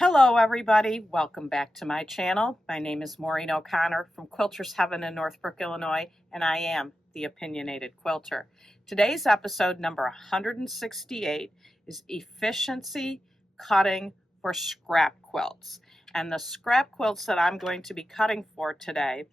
Hello everybody, welcome back to my channel. My name is Maureen O'Connor from Quilters Heaven in Northbrook, Illinois, and I am the Opinionated Quilter. Today's episode number 168 is efficiency cutting for scrap quilts. And the scrap quilts that I'm going to be cutting for today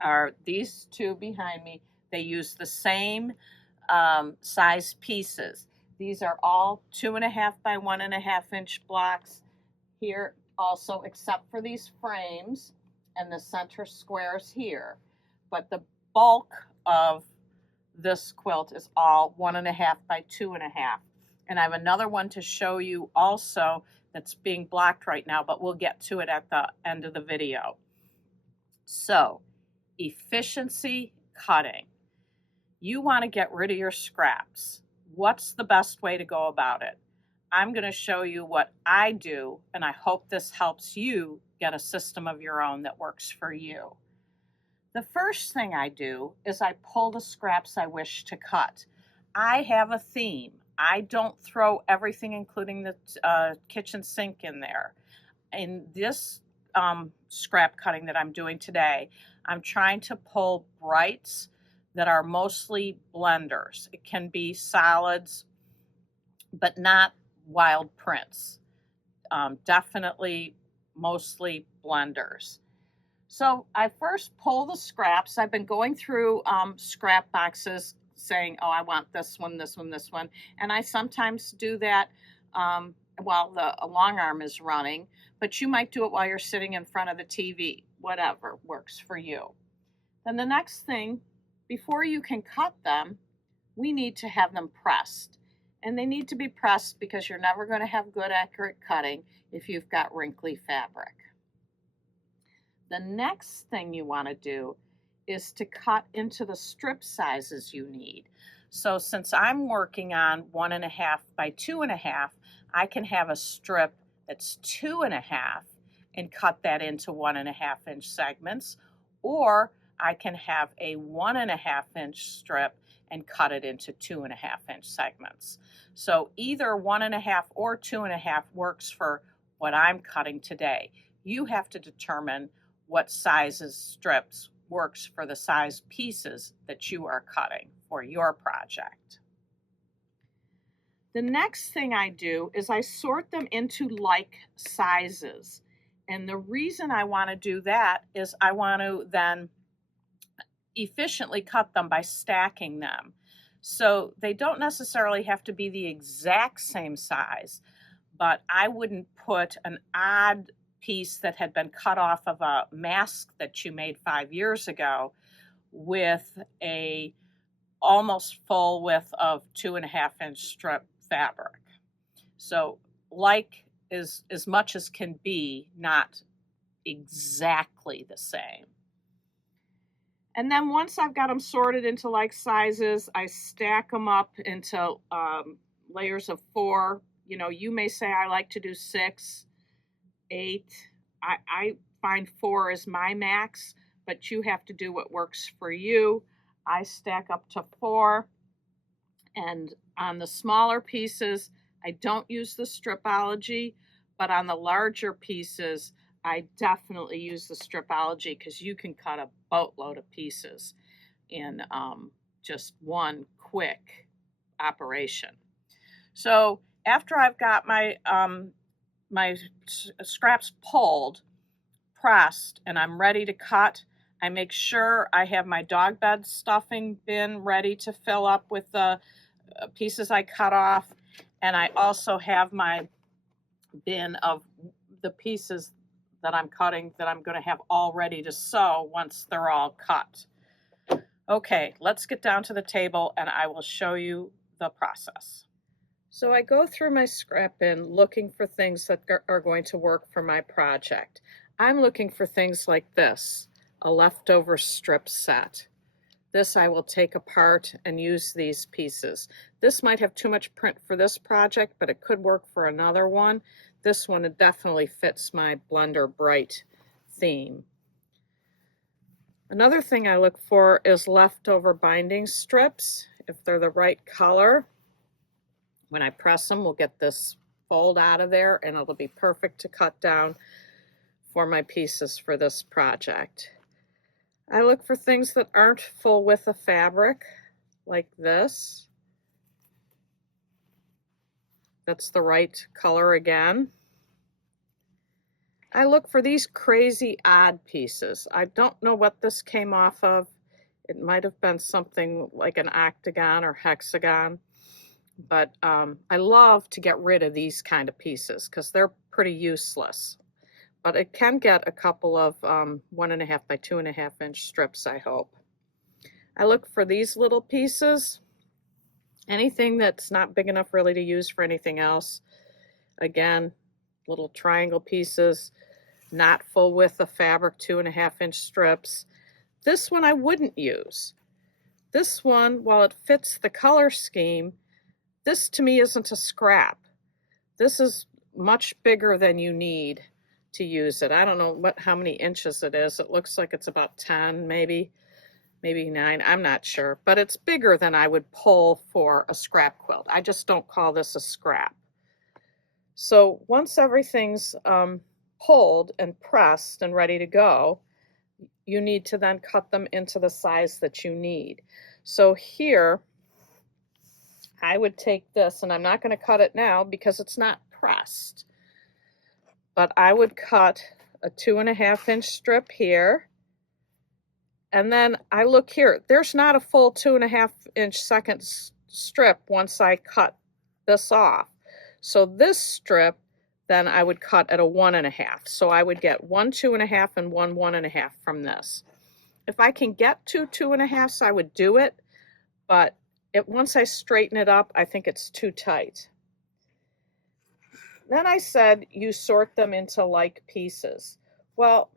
are these two behind me. They use the same size pieces. These are all 2.5 by 1.5 inch blocks. Here also, except for these frames and the center squares here, but the bulk of this quilt is all 1.5 by 2.5. And I have another one to show you also that's being blocked right now, but we'll get to it at the end of the video. So, efficiency cutting. You want to get rid of your scraps. What's the best way to go about it? I'm going to show you what I do, and I hope this helps you get a system of your own that works for you. The first thing I do is I pull the scraps I wish to cut. I have a theme. I don't throw everything, including the kitchen sink, in there. In this scrap cutting that I'm doing today, I'm trying to pull brights that are mostly blenders. It can be solids, but not wild prints. Definitely mostly blenders. So I first pull the scraps. I've been going through scrap boxes saying, oh, I want this one, this one, this one. And I sometimes do that while the long arm is running, but you might do it while you're sitting in front of the TV. Whatever works for you. Then the next thing, before you can cut them, we need to have them pressed. And they need to be pressed because you're never going to have good, accurate cutting if you've got wrinkly fabric. The next thing you want to do is to cut into the strip sizes you need. So since I'm working on 1.5 by 2.5, I can have a strip that's 2.5 and cut that into 1.5 inch segments, or I can have a 1.5 inch strip and cut it into 2.5 inch segments. So either 1.5 or 2.5 works for what I'm cutting today. You have to determine what sizes strips works for the size pieces that you are cutting for your project. The next thing I do is I sort them into like sizes. And the reason I want to do that is I want to then efficiently cut them by stacking them. So they don't necessarily have to be the exact same size, but I wouldn't put an odd piece that had been cut off of a mask that you made 5 years ago with a almost full width of 2.5 inch strip fabric. So like is as much as can be, not exactly the same. And then once I've got them sorted into like sizes, I stack them up into layers of 4. You know, you may say I like to do 6, 8. I find 4 is my max, but you have to do what works for you. I stack up to 4. And on the smaller pieces, I don't use the stripology, but on the larger pieces, I definitely use the stripology because you can cut a boatload of pieces in just one quick operation. So after I've got my my scraps pulled, pressed, and I'm ready to cut, I make sure I have my dog bed stuffing bin ready to fill up with the pieces I cut off, and I also have my bin of the pieces that I'm cutting that I'm going to have all ready to sew once they're all cut. Okay, let's get down to the table and I will show you the process. So I go through my scrap bin looking for things that are going to work for my project. I'm looking for things like this, a leftover strip set. This I will take apart and use these pieces. This might have too much print for this project, but it could work for another one. This one definitely fits my Blender Bright theme. Another thing I look for is leftover binding strips, if they're the right color. When I press them, we'll get this fold out of there, and it'll be perfect to cut down for my pieces for this project. I look for things that aren't full width of fabric, like this. That's the right color again. I look for these crazy odd pieces. I don't know what this came off of. It might have been something like an octagon or hexagon, but I love to get rid of these kind of pieces because they're pretty useless. But it can get a couple of 1.5 by 2.5 inch strips, I hope. I look for these little pieces, anything that's not big enough really to use for anything else. Again, little triangle pieces, not full width of fabric, 2.5 inch strips. This one I wouldn't use. This one, while it fits the color scheme, this to me isn't a scrap. This is much bigger than you need to use it. I don't know how many inches it is. It looks like it's about 10, maybe 9. I'm not sure, but it's bigger than I would pull for a scrap quilt. I just don't call this a scrap. So once everything's pulled and pressed and ready to go, you need to then cut them into the size that you need. So here, I would take this, and I'm not going to cut it now because it's not pressed, but I would cut a 2.5 inch strip here, and then I look here. There's not a full 2.5 inch second strip once I cut this off. So this strip, then I would cut at a 1.5. So I would get 1 2.5 and 1 1.5 from this. If I can get 2 2.5s, I would do it, but once I straighten it up, I think it's too tight. Then I said you sort them into like pieces. Well,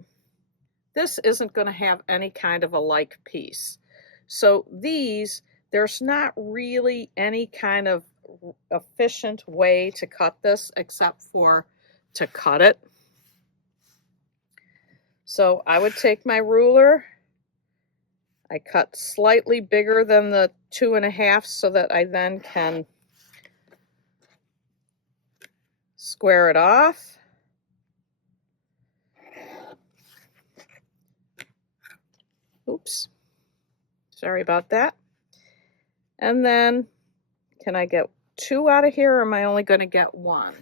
this isn't going to have any kind of a like piece. So these, there's not really any kind of efficient way to cut this except for to cut it. So I would take my ruler. I cut slightly bigger than the 2.5 so that I then can square it off. Oops, sorry about that. And then, can I get 2 out of here, or am I only going to get 1?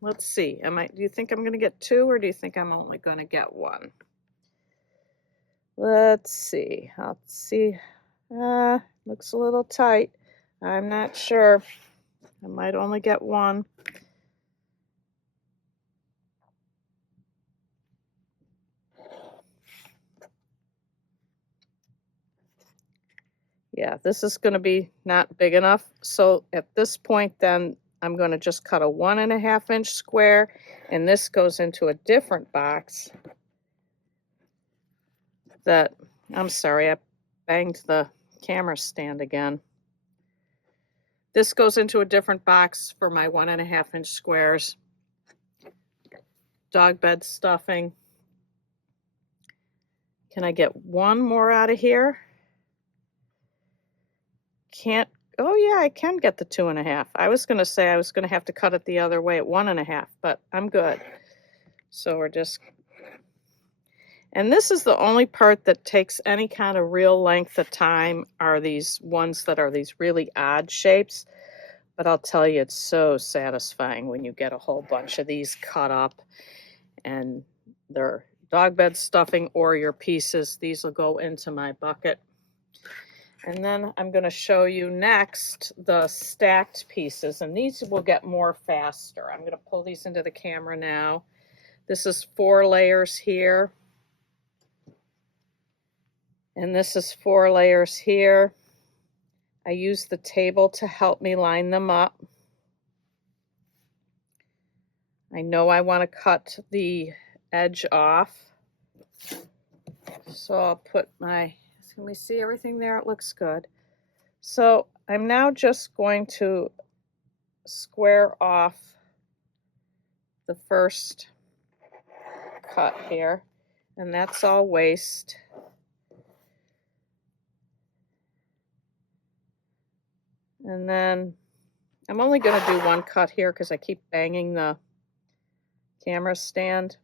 Let's see. Do you think I'm going to get 2, or do you think I'm only going to get 1? Let's see. Let's see. Looks a little tight. I'm not sure. I might only get 1. Yeah, this is going to be not big enough. So at this point, then I'm going to just cut a 1.5 inch square, and this goes into a different box. I'm sorry, I banged the camera stand again. This goes into a different box for my 1.5 inch squares. Dog bed stuffing. Can I get 1 more out of here? Can't. Oh yeah, I can get the 2.5. I was going to say I was going to have to cut it the other way at 1.5, but I'm good. So we're just, and this is the only part that takes any kind of real length of time, are these ones that are these really odd shapes. But I'll tell you, it's so satisfying when you get a whole bunch of these cut up, and they're dog bed stuffing or your pieces. These will go into my bucket. And then I'm going to show you next the stacked pieces, and these will get more faster. I'm going to pull these into the camera now. This is 4 layers here, and this is 4 layers here. I use the table to help me line them up. I know I want to cut the edge off, so I'll put my, can we see everything there? It looks good. So I'm now just going to square off the first cut here, and that's all waste. And then I'm only going to do one cut here because I keep banging the camera stand.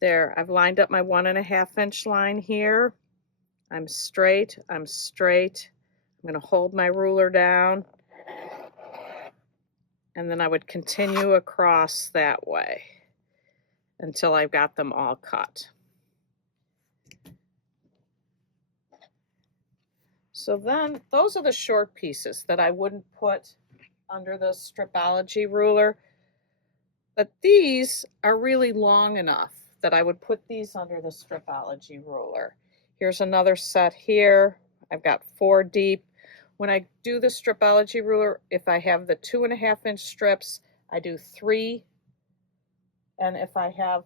There, I've lined up my 1.5 inch line here. I'm straight, I'm straight. I'm going to hold my ruler down, and then I would continue across that way until I've got them all cut. So then, those are the short pieces that I wouldn't put under the Stripology ruler, but these are really long enough that I would put these under the Stripology ruler. Here's another set here. I've got 4 deep. When I do the Stripology ruler, if I have the 2.5 inch strips, I do 3. And if I have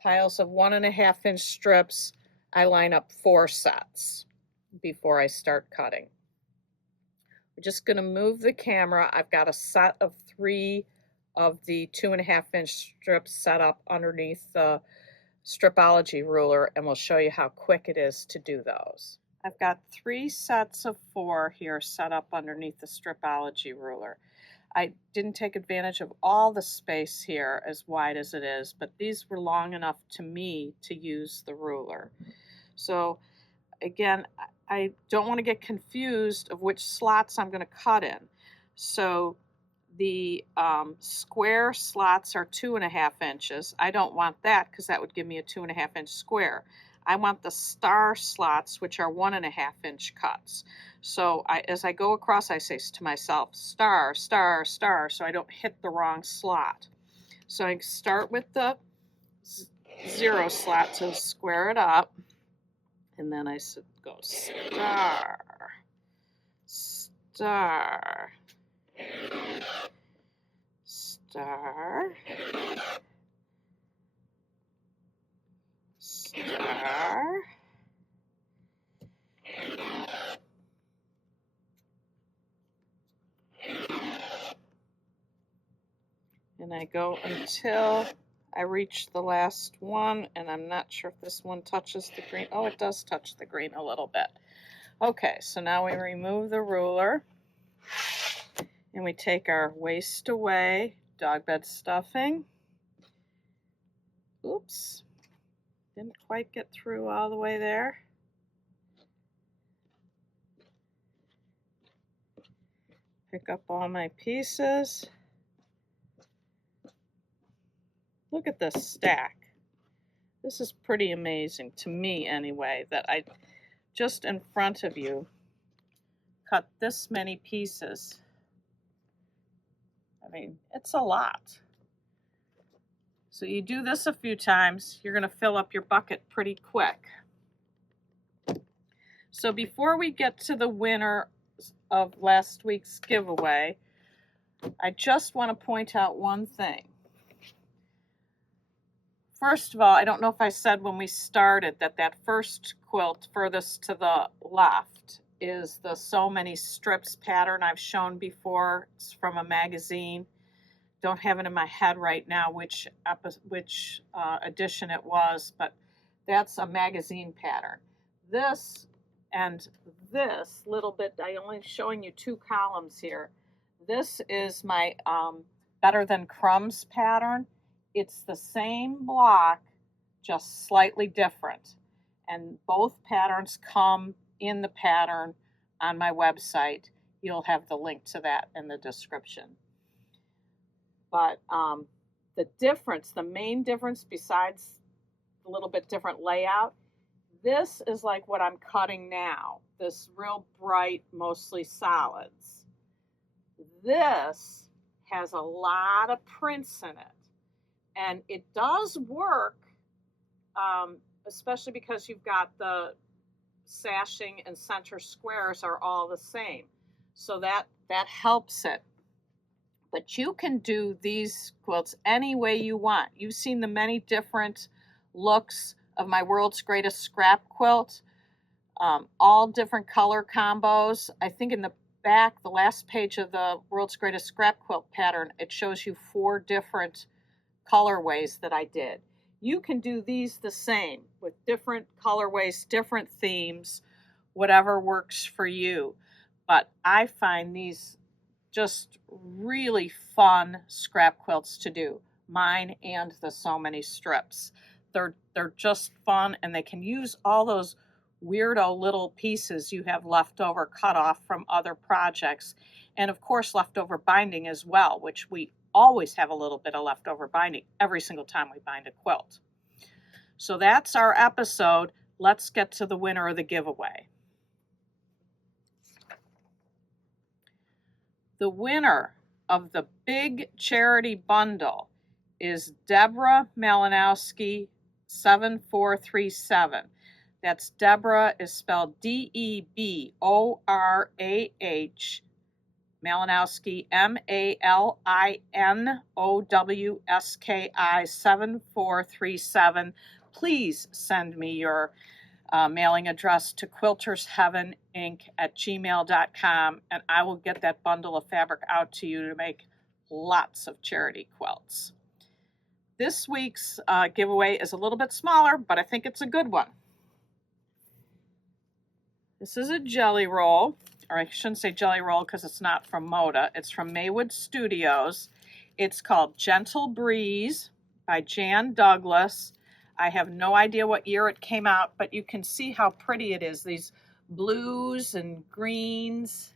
piles of 1.5 inch strips, I line up 4 sets before I start cutting. We're just going to move the camera. I've got a set of 3 of the 2.5 inch strips set up underneath the Stripology ruler, and we'll show you how quick it is to do those. I've got 3 sets of 4 here set up underneath the Stripology ruler. I didn't take advantage of all the space here as wide as it is, but these were long enough to me to use the ruler. So again, I don't want to get confused of which slots I'm going to cut in. So the square slots are 2.5 inches. I don't want that because that would give me a 2.5 inch square. I want the star slots, which are 1.5 inch cuts. So as I go across, I say to myself, star, star, star, so I don't hit the wrong slot. So I start with the 0 slot to square it up, and then I go star, star, star, star, and I go until I reach the last one, and I'm not sure if this one touches the green. Oh, it does touch the green a little bit. Okay, so now we remove the ruler, and we take our waste away dog bed stuffing. Oops, didn't quite get through all the way there. Pick up all my pieces. Look at this stack. This is pretty amazing to me anyway, that I just in front of you cut this many pieces. I mean, it's a lot. So you do this a few times, you're going to fill up your bucket pretty quick. So before we get to the winner of last week's giveaway, I just want to point out one thing. First of all, I don't know if I said when we started that first quilt furthest to the left is the So Many Strips pattern I've shown before. It's from a magazine. Don't have it in my head right now which edition it was, but that's a magazine pattern. This and this little bit, I'm only showing you 2 columns here. This is my Better Than Crumbs pattern. It's the same block, just slightly different. And both patterns come in the pattern on my website. You'll have the link to that in the description. But the difference, the main difference besides the little bit different layout, this is like what I'm cutting now, this real bright, mostly solids. This has a lot of prints in it. And it does work, especially because you've got the sashing and center squares are all the same. So that helps it. But you can do these quilts any way you want. You've seen the many different looks of my World's Greatest Scrap Quilt, all different color combos. I think in the back, the last page of the World's Greatest Scrap Quilt pattern, it shows you 4 different colorways that I did. You can do these the same with different colorways, different themes, whatever works for you. But I find these just really fun scrap quilts to do. Mine and the So Many strips. They're just fun, and they can use all those weirdo little pieces you have left over cut off from other projects. And of course, leftover binding as well, which we always have a little bit of leftover binding every single time we bind a quilt. So that's our episode. Let's get to the winner of the giveaway. The winner of the big charity bundle is Deborah Malinowski 7437. That's Deborah is spelled Deborah, Malinowski, Malinowski 7437. Please send me your mailing address to quiltersheaveninc@gmail.com, and I will get that bundle of fabric out to you to make lots of charity quilts. This week's giveaway is a little bit smaller, but I think it's a good one. This is a jelly roll, or I shouldn't say jelly roll because it's not from Moda. It's from Maywood Studios. It's called Gentle Breeze by Jan Douglas. I have no idea what year it came out, but you can see how pretty it is. These blues and greens.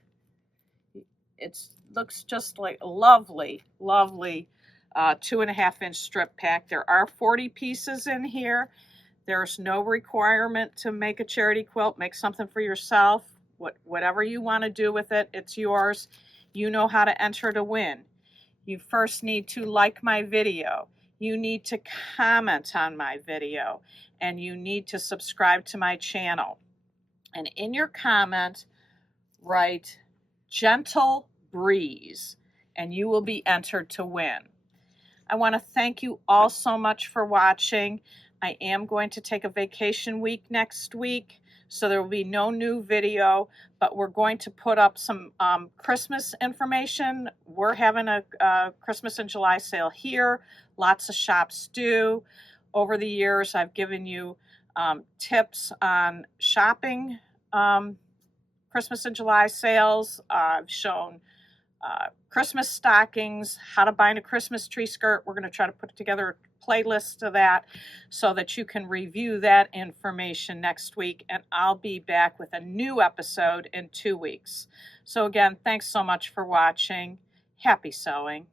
It looks just like a lovely, lovely 2.5-inch strip pack. There are 40 pieces in here. There's no requirement to make a charity quilt. Make something for yourself. Whatever you want to do with it, it's yours. You know how to enter to win. You first need to like my video. You need to comment on my video, and you need to subscribe to my channel. And in your comment, write Gentle Breeze, and you will be entered to win. I want to thank you all so much for watching. I am going to take a vacation week next week, so there will be no new video, but we're going to put up some Christmas information. We're having a Christmas in July sale here. Lots of shops do. Over the years, I've given you tips on shopping Christmas in July sales. I've shown Christmas stockings, how to bind a Christmas tree skirt. We're going to try to put together a playlist of that so that you can review that information next week, and I'll be back with a new episode in 2 weeks. So again, thanks so much for watching. Happy sewing.